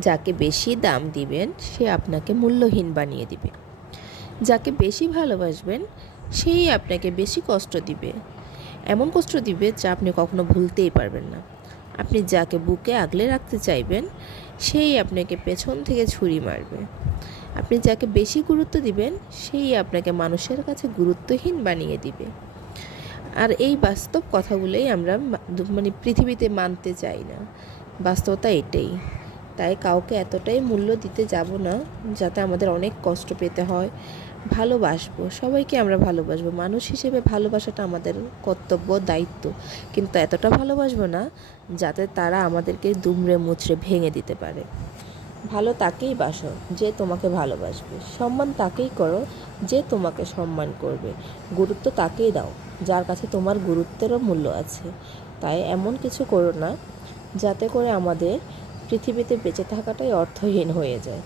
যাকে বেশি দাম দিবেন সে আপনাকে মূল্যহীন বানিয়ে দিবে। যাকে বেশি ভালোবাসবেন সেই আপনাকে বেশি কষ্ট দিবে, এমন কষ্ট দিবে যা আপনি কখনো ভুলতেই পারবেন না। আপনি যাকে বুকে আগলে রাখতে চাইবেন সেই আপনাকে পেছন থেকে ছুরি মারবে। আপনি যাকে বেশি গুরুত্ব দিবেন সেই আপনাকে মানুষের কাছে গুরুত্বহীন বানিয়ে দিবে। আর এই বাস্তব কথাগুলোই আমরা পৃথিবীতে মানতে চাই না। বাস্তবতা এটাই। তাই কাউকে এতটাই মূল্য দিতে যাব না যাতে আমাদের অনেক কষ্ট পেতে হয়। ভালোবাসবো, সবাইকে আমরা ভালোবাসবো, মানুষ হিসেবে ভালোবাসাটা আমাদের কর্তব্য, দায়িত্ব। কিন্তু এতটা ভালোবাসবো না যাতে তারা আমাদেরকে দুমড়ে মুচড়ে ভেঙে দিতে পারে। ভালো তাকেই বাসো যে তোমাকে ভালোবাসবে, সম্মান তাকেই করো যে তোমাকে সম্মান করবে, গুরুত্ব তাকেই দাও যার কাছে তোমার গুরুত্বেরও মূল্য আছে। তাই এমন কিছু করো না যাতে করে আমাদের পৃথিবীতে বেঁচে থাকাটাই অর্থহীন হয়ে যায়।